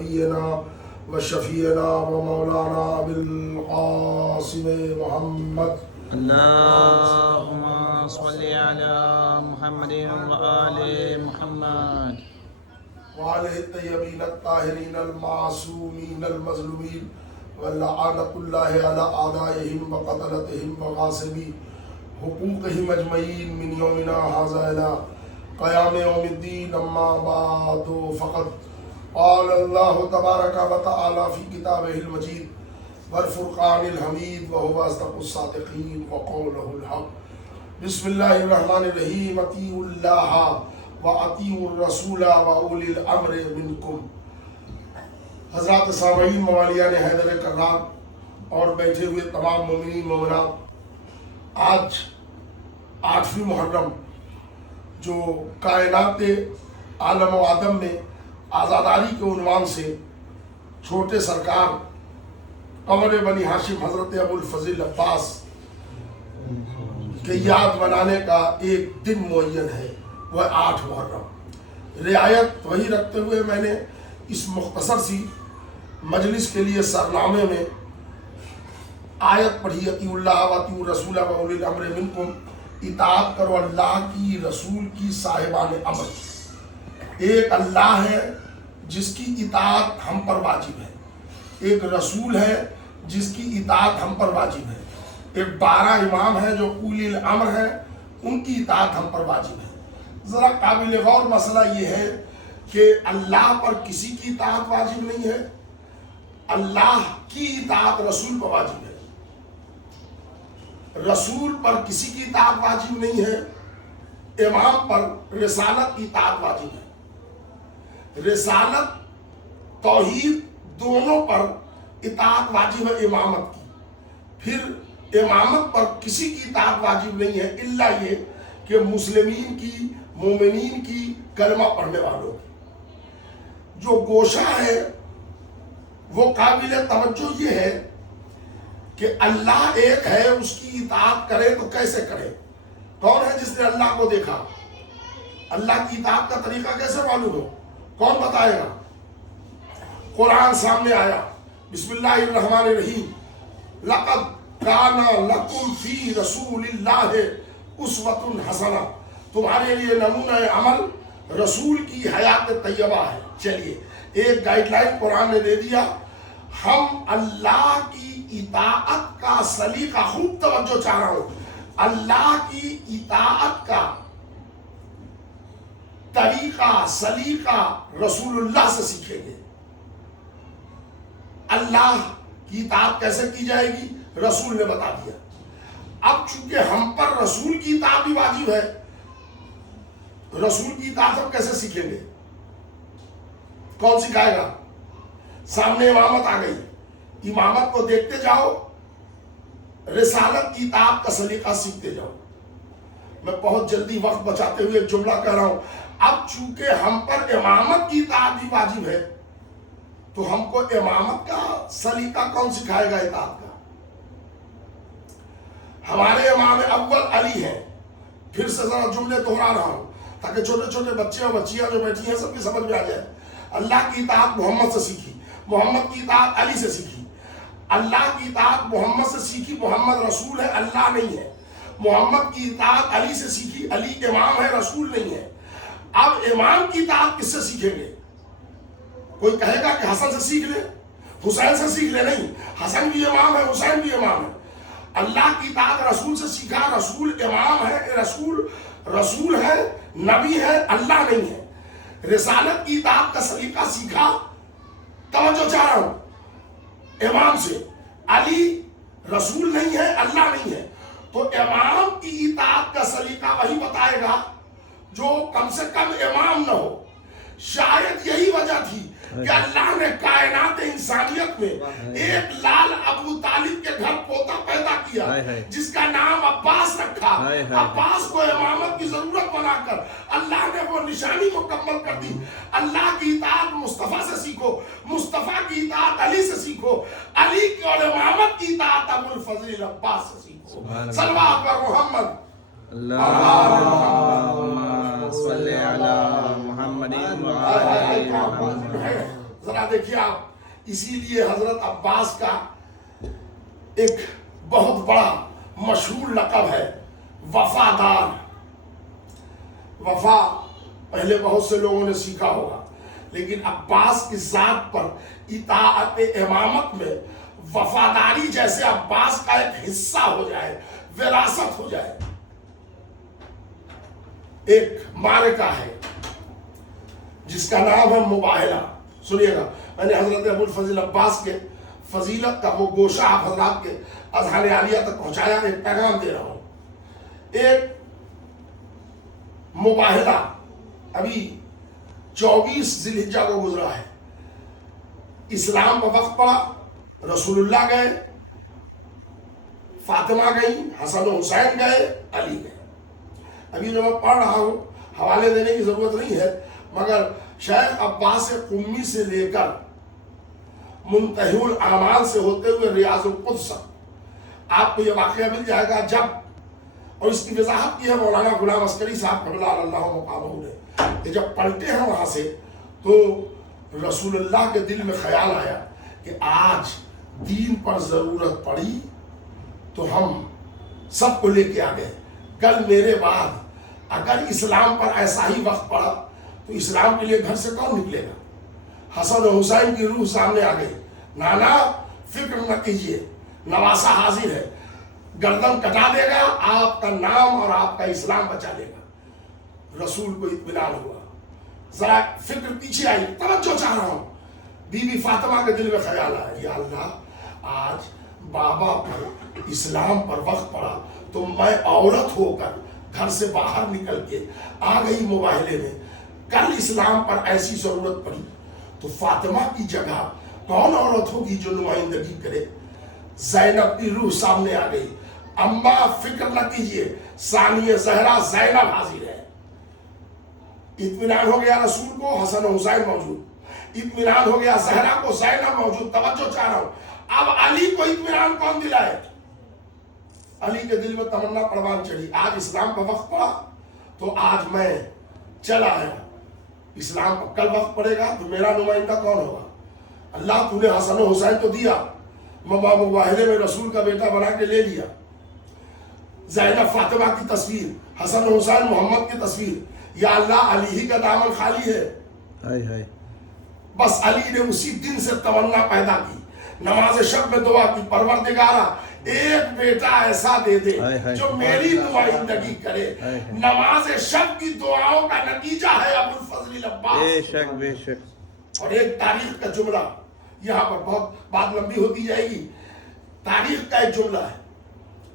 نبينا وشفيعنا ومولانا أبي القاسم محمد اللهم صل على محمد وآل محمد وعليه الطيبين الطاهرين المعصومين المظلومين ولعنة الله على أعدائهم وقتلتهم وغاصبي حقوقهم أجمعين من يومنا هذا إلى قيام يوم الدين. أما بعد فقد قال الله تبارك وتعالى في كتابه المجيد والفرقان الحميد وهو أصدق الصادقين وقوله الحق. بسم الله الرحمن الرحيم. اطیعوا اللہ واطیعوا الرسول واولی الامر منکم. حضرات سامعین، موالیان حیدر کرام اور بیٹھے ہوئے تمام مومنین مومنات، آج 8ویں محرم جو کائنات عالم و آدم میں آزاداری کے عنوان سے چھوٹے سرکار قمر بنی ہاشم حضرت ابو الفضل عباس کے یاد منانے کا ایک دن معین ہے، وہ 8 محرم. رعایت وہی رکھتے ہوئے میں نے اس مختصر سی مجلس کے لیے سرنامے میں آیت پڑھی، اطیعوا اللہ واطیعوا الرسول واولی الامر منکم. اطاعت کرو اللہ کی، رسول کی، صاحبان امر. ایک اللہ ہے جس کی اطاعت ہم پر واجب ہے، ایک رسول ہے جس کی اطاعت ہم پر واجب ہے، ایک 12 امام ہے جو اولی الامر ہے، ان کی اطاعت ہم پر واجب ہے. ذرا قابل غور مسئلہ یہ ہے کہ اللہ پر کسی کی اطاعت واجب نہیں ہے، اللہ کی اطاعت رسول پر واجب ہے. رسول پر کسی کی اطاعت واجب نہیں ہے، امام پر رسالت کی اطاعت واجب ہے. رسالت توحید دونوں پر اطاعت واجب ہے امامت کی. پھر امامت پر کسی کی اطاعت واجب نہیں ہے الا یہ کہ مسلمین کی، مومنین کی، کلمہ پڑھنے والوں کی. جو گوشہ ہے وہ قابل توجہ یہ ہے کہ اللہ ایک ہے، اس کی اطاعت کرے تو کیسے کرے؟ کون ہے جس نے اللہ کو دیکھا؟ اللہ کی اطاعت کا طریقہ کیسے معلوم ہو؟ کون بتائے گا؟ قرآن سامنے آیا. بسم اللہ الرحمن الرحیم. لقد کان لکم فی رسول اللہ اسوۃ حسنہ. تمہارے لیے نمونہ عمل رسول کی حیات طیبہ ہے. چلیے ایک گائیڈ لائن قرآن نے دے دیا. ہم اللہ کی اطاعت کا سلیقہ، خوب توجہ چاہ رہا ہوں، اللہ کی اطاعت کا طریقہ سلیقہ رسول اللہ سے سیکھیں گے. اللہ کی اطاعت کیسے کی جائے گی رسول نے بتا دیا. اب چونکہ ہم پر رسول کی اطاعت بھی واجب ہے، رسول کی اطاعت ہم کیسے سیکھیں گے؟ کون سکھائے گا؟ سامنے امامت آ گئی، امامت کو دیکھتے جاؤ، رسالت کی اطاعت کا سلیقہ سیکھتے جاؤ. میں بہت جلدی وقت بچاتے ہوئے ایک جملہ کہہ رہا ہوں. اب چونکہ ہم پر امامت کی اطاعت بھی واجب ہے تو ہم کو امامت کا سلیقہ کون سکھائے گا اطاعت کا؟ ہمارے امام اول علی ہیں. پھر سے ذرا جملے دہرا رہا ہوں تاکہ چھوٹے چھوٹے بچے اور بچیاں جو بیٹھی ہیں سب کی سمجھ میں آ جائے. اللہ کی اطاعت محمد سے سیکھی، محمد کی اطاعت علی سے سیکھی. اللہ کی اطاعت محمد سے سیکھی، محمد رسول ہے، اللہ نہیں ہے. محمد کی اطاعت علی سے سیکھی، علی امام ہے، رسول نہیں ہے. اب امام کی اطاعت کس سے سیکھیں گے؟ کوئی کہے گا کہ حسن سے سیکھ لے، حسین سے سیکھ لے. نہیں، حسن بھی امام ہے، حسین بھی امام ہے. اللہ کی اطاعت رسول سے سیکھا. رسول امام ہے، رسول ہے، نبی ہے، اللہ نہیں ہے. رسالت کی اطاعت کا سلیقہ سیکھا. توجہ چاہ رہا ہوں، امام سے. علی رسول نہیں ہے، اللہ نہیں ہے، تو امام کی اطاعت کا سلیقہ وہی بتائے گا جو کم سے کم امام نہ ہو. شاید یہی وجہ تھی کہ اللہ نے کائنات انسانیت میں ایک لال ابو طالب کے گھر پوتا پیدا کیا جس کا نام عباس رکھا. عباس کو امامت کی ضرورت بنا کر اللہ نے وہ نشانی مکمل کر دی. اللہ کی اطاعت مصطفیٰ سے سیکھو، مصطفیٰ کی اطاعت علی سے سیکھو، علی کی اور امامت کی اطاعت ابو الفضل عباس سے سیکھو. صلوات پر محمد. اللہم صلی علی محمد وآل محمد. ذرا دیکھیے آپ. اسی لیے حضرت عباس کا ایک بہت بڑا مشہور لقب ہے وفادار. وفا پہلے بہت سے لوگوں نے سیکھا ہوگا، لیکن عباس کی ذات پر اطاعت امامت میں وفاداری جیسے عباس کا ایک حصہ ہو جائے، وراثت ہو جائے. ایک معرکہ ہے جس کا نام ہے مباہلہ. سنیے گا، میں نے حضرت ابو الفضل عباس کے فضیلت کا وہ گوشہ آپ حضرات کے اذہان عالیہ تک پہنچایا، ایک پیغام دے رہا ہوں. ایک مباہلہ ابھی 24 ذی الحجہ کو گزرا ہے. اسلام کا وقت پڑا، رسول اللہ گئے، فاطمہ گئی، حسن و حسین گئے، علی گئے. ابھی جو میں پڑھ رہا ہوں حوالے دینے کی ضرورت نہیں ہے، مگر شیخ عباس قمی سے لے کر منتہی الاعمال سے ہوتے ہوئے ریاض القدس آپ کو یہ واقعہ مل جائے گا. جب اور اس کی وضاحت کی ہے مولانا غلام عسکری صاحب قبلہ اللہ مقامہ نے کہ جب پلٹے ہیں وہاں سے تو رسول اللہ کے دل میں خیال آیا کہ آج دین پر ضرورت پڑی تو ہم سب کو لے کے آ گئے. کل میرے بعد اگر اسلام پر ایسا ہی وقت پڑا تو اسلام کے لیے گھر سے کون نکلے گا. حسن و حسین کی روح سامنے آ گئی. نانا فکر نہ کیجئے، نواسہ حاضر ہے، گردن کٹا دے گا، آپ کا نام اور آپ کا اسلام بچا لے گا. رسول کو اطمینان ہوا، ذرا فکر پیچھے آئی. توجہ چاہ رہا ہوں. بی بی فاطمہ کے دل میں خیال آیا، یا اللہ آج بابا پر اسلام پر وقت پڑا تو میں عورت ہو کر گھر سے باہر نکل کے آ گئی مباہلے میں. کل اسلام پر ایسی ضرورت پڑی تو فاطمہ کی جگہ کون عورت ہوگی جو نمائندگی کرے. زینب کی روح سامنے آ گئی. اماں فکر نہ کیجئے، ثانیہ زہرا زینب حاضر ہے. اطمینان ہو گیا رسول کو، حسن و حسین موجود. اطمینان ہو گیا زہرا کو، زینب موجود. توجہ چاہ رہا ہوں. اب علی کو اطمینان کون دلائے؟ علی کے دل میں تمنا پروان چڑھی. آج اسلام کا وقت پڑا تو آج میں چلا آیا. اسلام کا کل وقت پڑے گا تو میرا نمائندہ کون ہوگا؟ اللہ تو نے حسن و حسین تو دیا، مباہلے میں رسول کا بیٹا بنا کے لے لیا. زینب فاطمہ کی تصویر، حسن و حسین محمد کی تصویر. یا اللہ علی ہی کا دامن خالی ہے. بس علی نے اسی دن سے تمنا پیدا کی. نماز شب میں دعا کی، پروردگارا ایک بیٹا ایسا دے دے جو میری نمائندگی کرے. نماز شب کی دعاؤں کا نتیجہ ہے ابو الفضل عباس. بے شک بے شک. اور ایک تاریخ کا جملہ یہاں پر، بہت بات لمبی ہوتی جائے گی. تاریخ کا ایک جملہ ہے،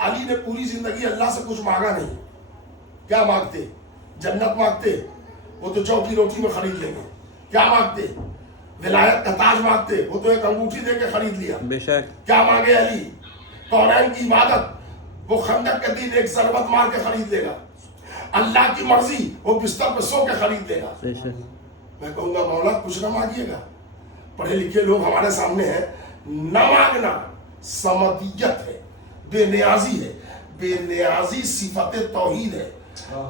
علی نے پوری زندگی اللہ سے کچھ مانگا نہیں. کیا مانگتے؟ جنت مانگتے، وہ تو چوکی روٹی میں خرید لیں گے. کیا مانگتے؟ ولایت کا تاج مانگتے، وہ تو ایک انگوٹھی دے کے خرید لیا. بے شک. کیا مانگے علی؟ قرآن کی عبادت، وہ خندق کے دن ایک ضربت مار کے خرید لے گا. اللہ کی مرضی، وہ بستر پہ سو کے خرید لے گا. بے شک. میں کہوں گا مولا کچھ نہ مانگیے گا. پڑھے لکھے لوگ ہمارے سامنے ہیں. نہ مانگنا صمدیت ہے، بے نیازی ہے. بے نیازی صفت توحید ہے.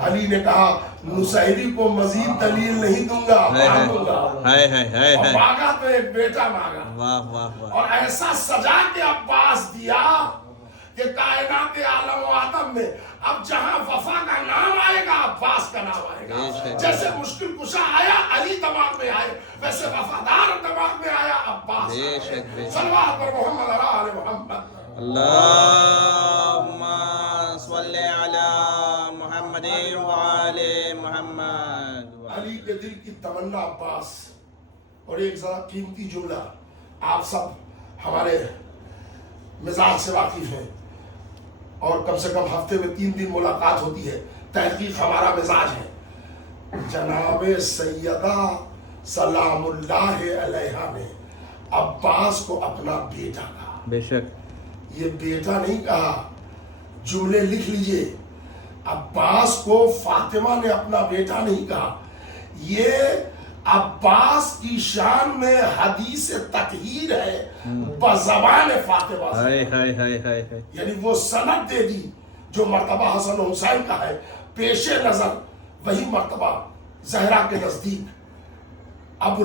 علی نے کہا نصیری کو مزید دلیل نہیں دوں گا، مان دوں گا. اور مانگا تو ایک بیٹا مانگا. واہ واہ واہ. اور ایسا سجا کے عباس دیا کہ کائنات عالم و آدم میں اب جہاں وفا کا نام آئے گا عباس کا نام آئے گا. جیسے مشکل کشا آیا علی دماغ میں آئے، ویسے وفادار دماغ میں آیا عباس. صلوات پر محمد علی محمد. اللہم صلی علی محمد وآل محمد. علی کے دل کی تمنا عباس. اور ایک ذرا قیمتی جملہ، آپ سب ہمارے مزاج سے واقف ہیں اور کم سے کم ہفتے میں 3 دن ملاقات ہوتی ہے. تحقیق ہمارا مزاج ہے. جناب سیدہ سلام اللہ علیہا نے عباس کو اپنا بیٹا کہا. بے شک. یہ بیٹا نہیں کہا. جملے لکھ لیجئے. عباس کو فاطمہ نے اپنا بیٹا نہیں کہا. یہ عباس کی شان میں حدیث تطہیر ہے بزبان فاطمہ سے. یعنی وہ سند دے دی جو مرتبہ حسن و حسین کا ہے پیش نظر، وہی مرتبہ زہرا کے نزدیک ابو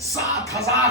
7,000